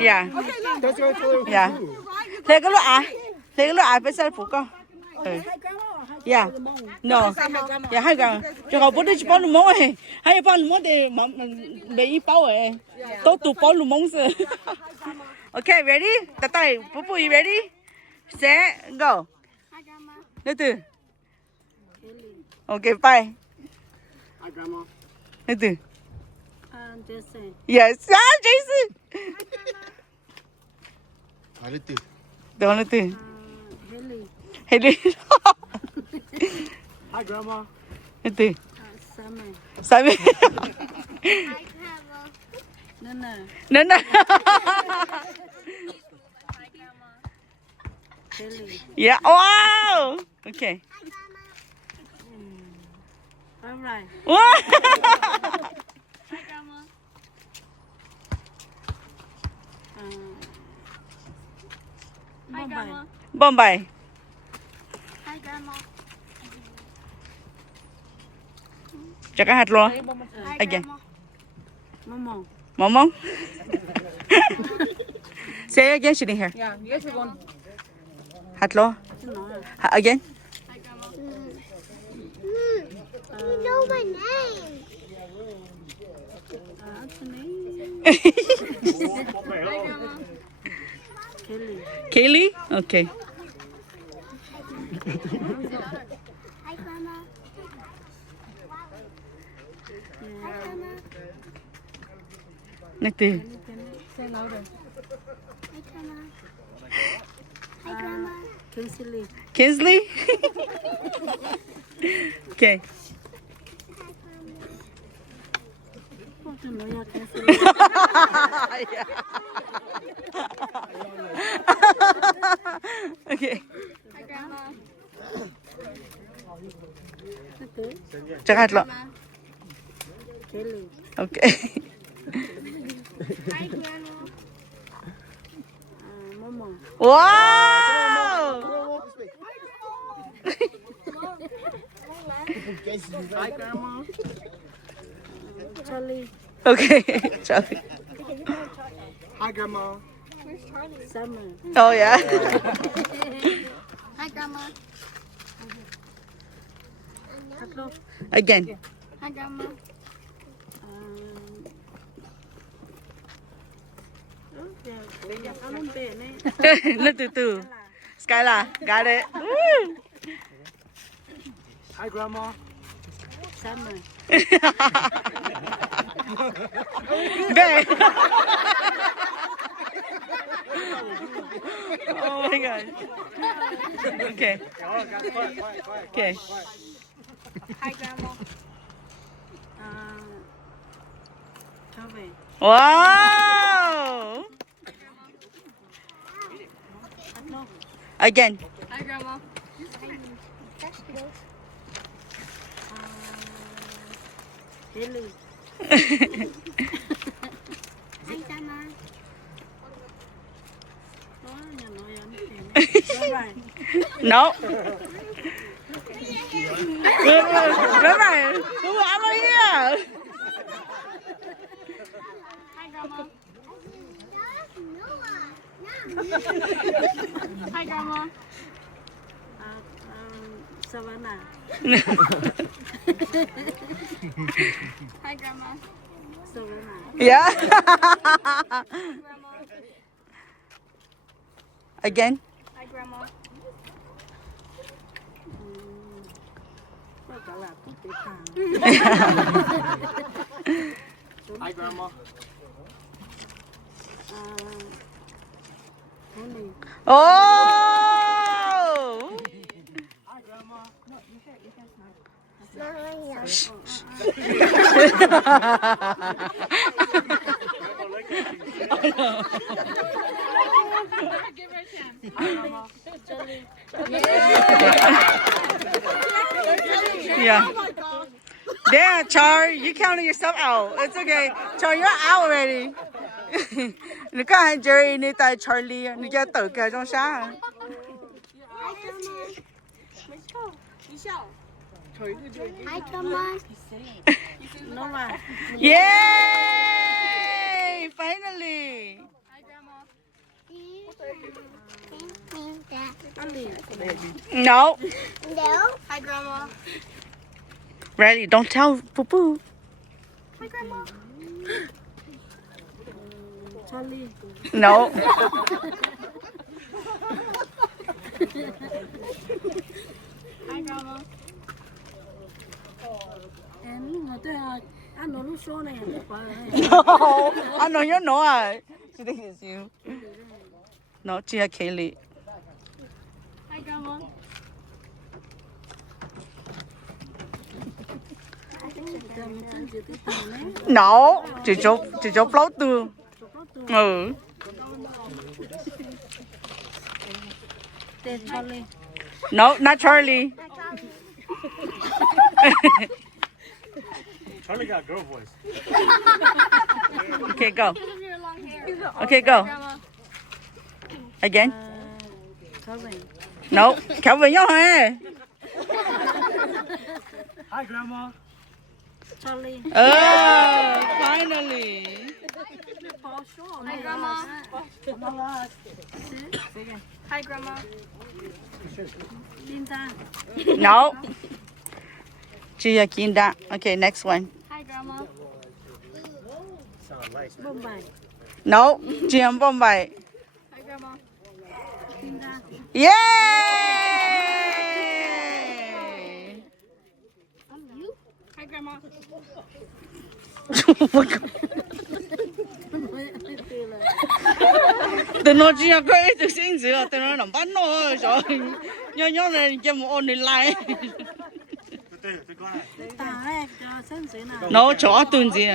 Yeah. Let's go to Yeah. Take a look à. Take a look à, bây giờ phụ con. Yeah. No. Yeah, hai cái. Cho họ bố đi bao lúa mông ấy. Hay bao lúa mông thì mà bị bao ấy. Tốt tụ bao lúa mông rồi. Okay, ready? Tay tay, Puj Puj, ready? Set, go. Từ từ. Okay, bye. Hi, Grandma. Từ từ. Jason. Yes, Jason. Hadi tı. Đó là từ. Haley. Haley. Hi, Grandma. Từ từ. Summer. Sabi. Nana. Nana. Haley. Yeah, wow. Okay. All right. Wow. Bye-bye. Bombay. Hi, Grandma. Cho cái hạt luôn. Again. Momo. Momo. Say again, sitting here. Yeah, you guys are going. Hạt luôn. Again. You know my name. Haley. Kaylee? Okay. Hi, Grandma. Hi, Grandma. Nói từ. Say louder. Hi, Grandma. Hi, Grandma. Kinsley. Kinsley? Okay. Oh, you know your Kinsley. Okay. Hi, Grandma. Cho cái hạt luôn. Haley. Okay. Hi, Grandma. Momo. Wow. Hi, Grandma. Charlie. Okay. Charlie. Hi, Grandma. Summer. Oh yeah. Hi, Grandma. Hello. Again. Hi, Grandma. Nói từ từ. Skylar, got it. Woo. Hi, Grandma. Summer. Good. Oh my god. Okay. Okay. Hi, Grandma. Toby. Wow. Again. Hi, Grandma. Haley. Hi, Grandma. No. Remember, I'm right here. Hi, Grandma. Hi, Grandma. Savannah. Hi, Grandma. Savannah. Yeah. Grandma. Again. Hi, Grandma. Hi, Grandma. Haley. Oh. Hi, Grandma. Give her a chance. Hi, Grandma. Yeah. Damn, Char, you counted yourself out. It's okay. Char, you're out already. 你看 Jerry 你带 Charlie， 你叫豆哥中啥？ Hi, Grandma. Nova. Yay! Finally. No. No. Hi, Grandma. Ready? Don't tell Poo Poo. Hi, Grandma. Charlie. No. Hi, Grandma. Em ngồi tới ăn nó lúc số này No. I know you know I. She thinks it's you. No, Gia Kaylee. Hi, Grandma. No. Chỉ cho float từ. Ừ. tên Charlie. No, not Charlie. Charlie got girl voice. Okay, go. Your long hair. Okay, go. Grandma. Again. Calvin. No. Calvin nhau hả? Hi, Grandma. Charlie. Finally. Hi, Grandma. Hi, Grandma. Linda. No. Gia Kinda. Okay, next one. Hi, Grandma. Sound like Bombay. No. Gia Bombay. Hi, Grandma. Linda. Yay! Hi, Grandma. Tụi nó chỉ có ít được sinh dưỡng, tụi nó làm bánh nó rồi, nhau này cho một ôn lại. Ta ấy cho sinh dưỡng nào. Nó chó tuần gì?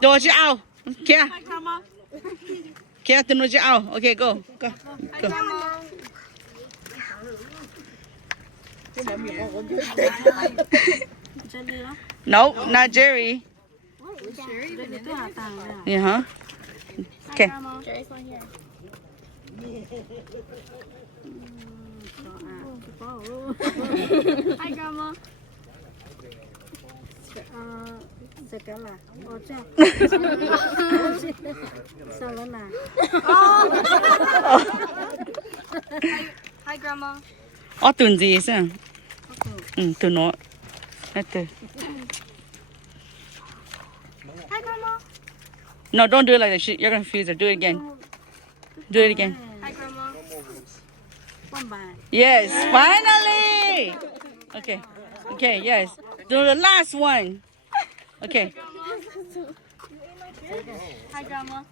Đồ chỉ ao, kia, Hi, Grandma. kia tụi nó chỉ ao. Okay, go. Hi, Grandma. Charlie đó. No, not Jerry. Jerry tôi hạ tàng rồi. Yeah, huh? Hi, Okay. Grandma. Jerry's not here. Hi, Grandma. Sẽ cả là. Ồ cha. Sao nó nào? Hi, Grandma. Tuần gì sao? Tụi nó. Hi, Grandma. No, don't do it like that. You're gonna confuse her. Do it again. Do it again. Hi, Grandma. Bombay. Yes, finally. Okay. Okay, yes. Do the last one. Okay. Hi, Grandma.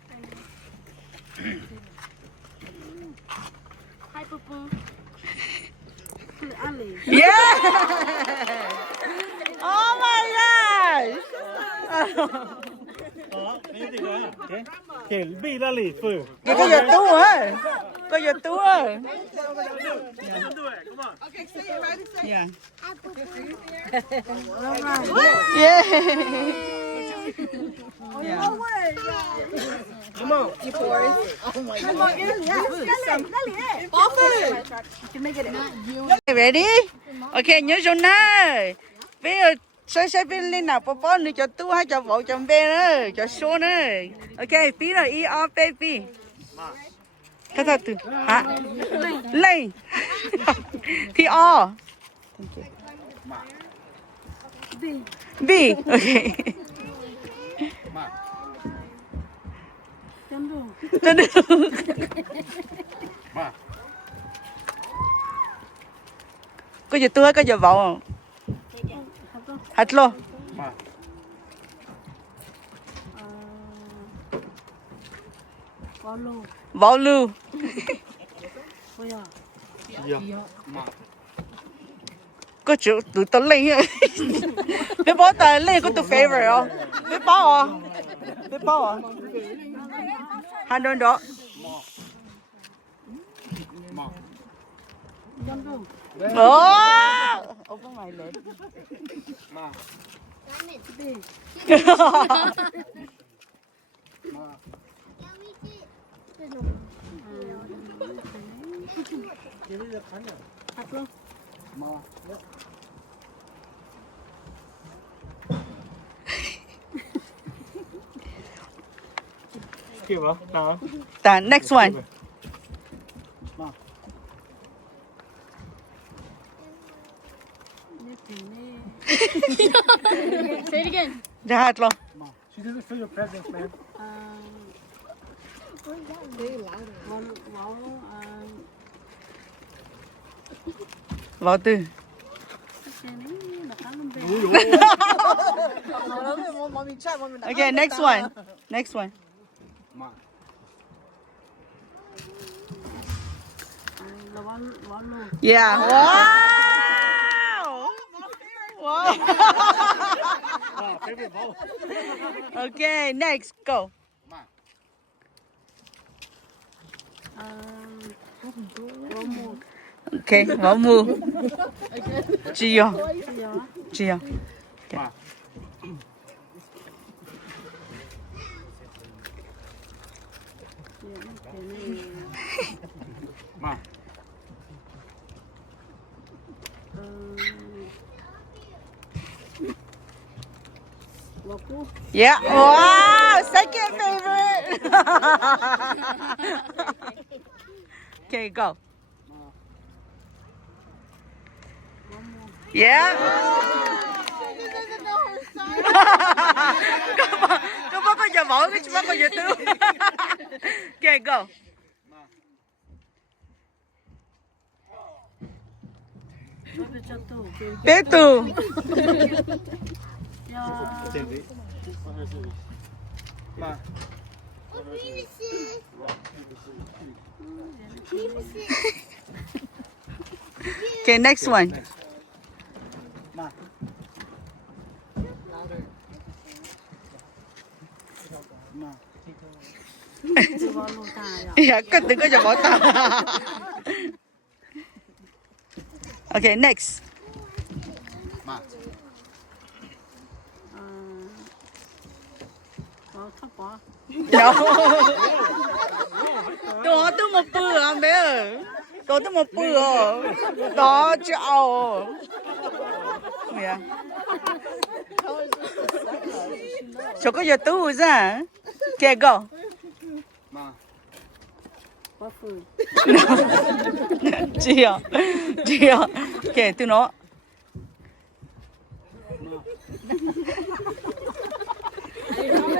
Hi, Poo Poo. Ali. Yeah! Oh my gosh! Okay, be that lead for. Cái giờ tú ơi. Cái giờ tú ơi. Do it. Come on. Yeah. Alright. Yeah. Yeah. Come on. Ready? Okay, nhớ rồi nè. Bây giờ xoay bên lên nào, bố nữa cho tú hay cho vợ chồng bên nữa, cho số nữa. Okay, tí nữa eat all baby. Thôi từ. Hả? Lên. Thì all. B. Okay. Chân đủ. Cho được. Có giờ tôi có giờ vợ không? Hạt luôn. Vào lù. Vợ lưu. Bây giờ. Yeah. Có chịu tụi tao lên á. Biết bảo tao lên có tụi favorite không? Biết bảo à? Biết bảo à? Hai đôi đó. Chân đủ. Open my lid. Thật luôn. Skip, huh? Down. Next one. Say it again. Jahat lo. She doesn't feel your presence, man. Vào từ. Okay, next one. Next one. Yeah. Wow. Wow. Favorite bowl. Okay, next go. Okay, vào mua. Chi vô. Chi vô. Ma. Yeah. Wow, second favorite. Okay, go. Yeah. Có bác có giờ bỏ cái bác có giờ tư. Okay, go. Bé tù. Ma. Okay, next one. Ma. Yeah, cất đừng có giờ bỏ tao. Okay, next. No. Đó tôi một bữa à bé ơi. Đó tôi một bữa. Đó chứ ao. Yeah. Sao có giờ tu ra? Okay, go. Chưa. Chưa. Okay, tôi nói.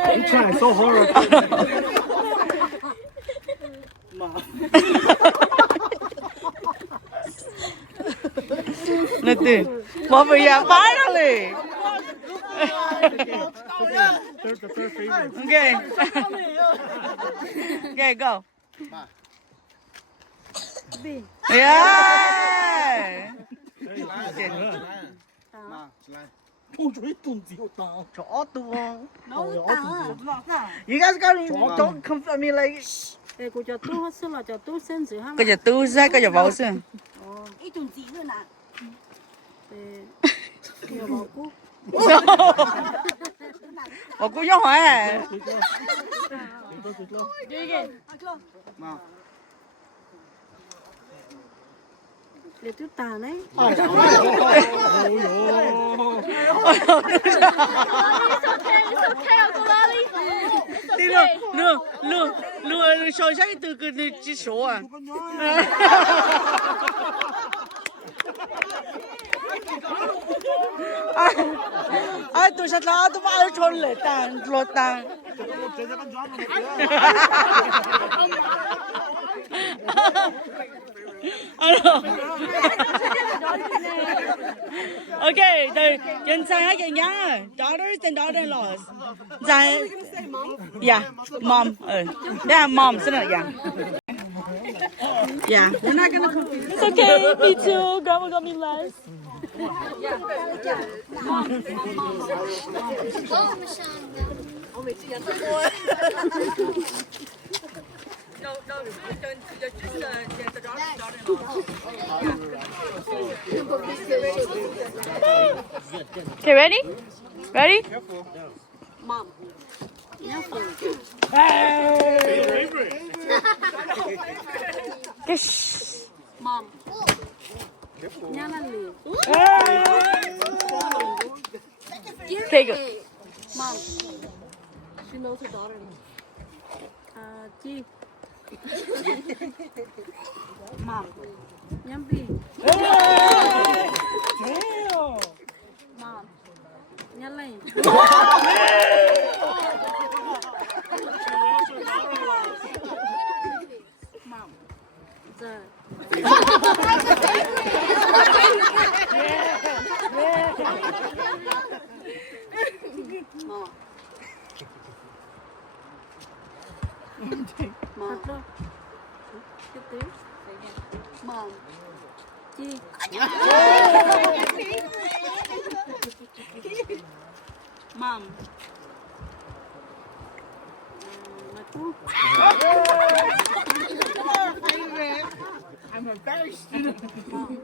I'm trying so hard. Nè từ. Bỏ về nhà bái đó liền. Third favorite. Okay. Okay, go. Yeah. Chó tua. You guys got don't come I mean like cái giờ tu ra cái giờ bảo sao? Bảo cô giáo hỏi à? Để tôi tà đấy. Đi luôn, luôn, luôn, luôn, sau sáng từ cái chỉ số à? Ai tôi sẽ là tôi bao trốn lệ tàng, lột tàng. Okay, the nhân sang hai cái nhá, daughters and daughter-in-laws. Dạ, yeah, mom. Yeah, mom, isn't it? Yeah. Yeah, we're not gonna confuse. It's okay. Me too. Grandma got me last. Okay, ready? Ready? Mom. Favorite. Mom. Nha là lì. Okay, go. Mom. She knows her daughter. Chi. Mom. Nhâm bì. Mom. Nhá lên. Mom. Giờ. Mom. Mom. Tiếp tiếp. Mom. Chi. Mom. Mà chú. I'm embarrassed. Mom.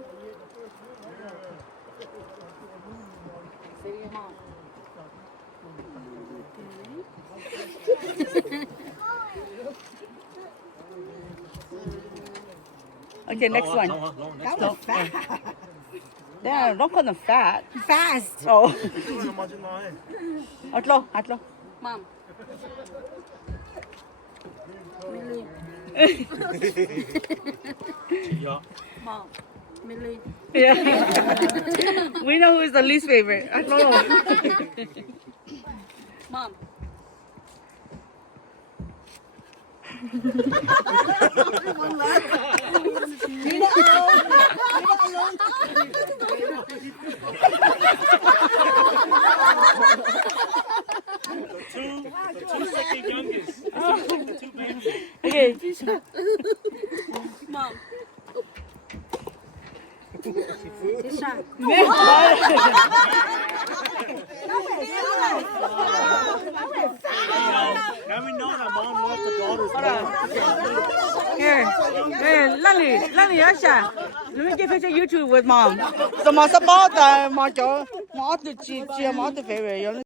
Mom. Okay, next one. That was fast. Yeah, don't call them fat. Fast. Oh. 이쪽으로 마지막 해. Atlo, atlo. Mom. Millie. 야. Mom. Millie. Yeah. We know who is the least favorite. Atlo. Mom. The two second youngest. The two babies. Okay. Mom. Tisha. Now we know that mom loved the daughters. Here, Lily, Asha. Let me get picture YouTube with mom. So my support, my favorite.